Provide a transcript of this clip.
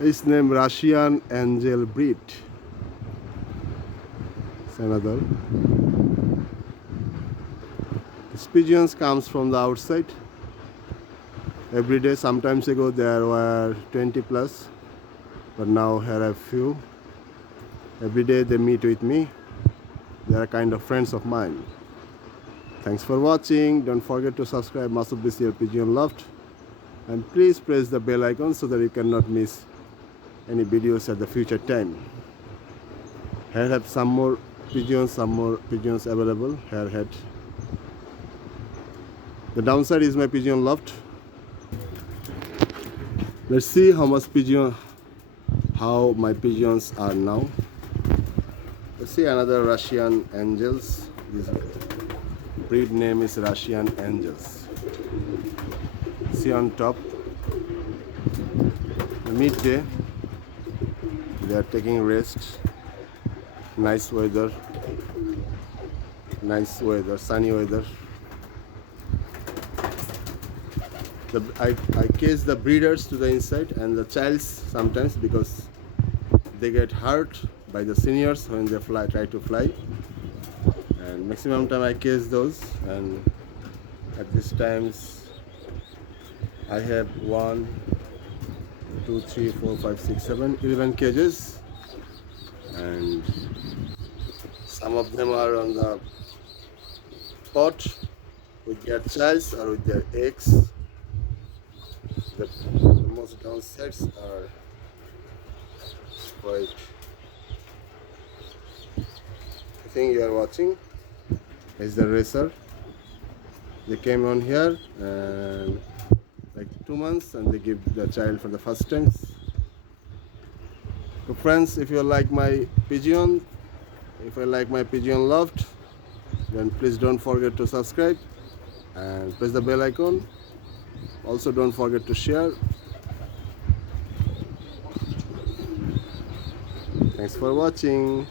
It's named Russian Angel breed. It's another. These pigeons comes from the outside. Every day, sometimes ago there were 20 plus, but now here are few. Every day they meet with me. They are kind of friends of mine. Thanks for watching. Don't forget to subscribe Masud BCL Pigeon Loft, and please press the bell icon so that you cannot miss any videos at the future time. Here have some more pigeons available. Here head. The downside is my pigeon loft. Let's see how my pigeons are now. Let's see another Russian Angels. This breed name is Russian Angels. See on top, midday, they are taking rest. Nice weather, sunny weather. I case the breeders to the inside and the childs sometimes, because they get hurt by the seniors when they try to fly, and maximum time I case those. And at these times I have 1 2 3 4 5 6 7 11 cages, and some of them are on the pot with their childs or with their eggs. The most downsides are quite. I think you are watching is the racer. They came on here and like 2 months, and they give the child for the first time. So friends, if you like my pigeon, if I like my pigeon loft, then please don't forget to subscribe and press the bell icon. Also don't forget to share. Thanks for watching.